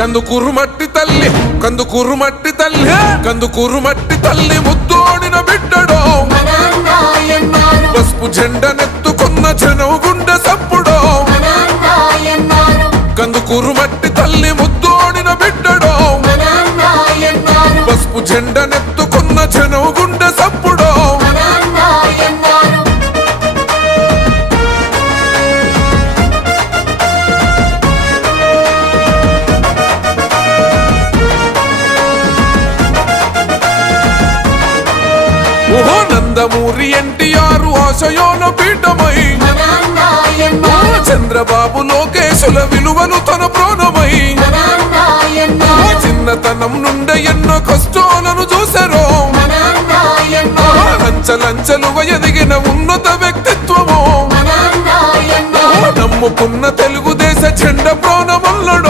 కందుకూరు మట్టి తల్లి కందుకూరు మట్టి తల్లి కందుకూరు మట్టి తల్లి ముద్దోడిన బిడ్డడో పసుపు జెండనెత్తుకున్న జనం గుండె సప్పుడో కందుకూరు మట్టి తల్లి ముద్దోడిన బిడ్డడో పసుపు జెండనెత్తుకున్న జనం గుండె సప్పుడో నందమూరి ఎన్టీఆర్ ఆశయోన పీఠమై చంద్రబాబు లోకేశుల విలువలు తన ప్రాణమై చిన్నతనం నుండి ఎన్నో కష్టాలను చూసారో అంచలంచలుగా ఎదిగిన ఉన్నత వ్యక్తిత్వము నమ్ముకున్న తెలుగుదేశ జెండ ప్రాణమల్లడో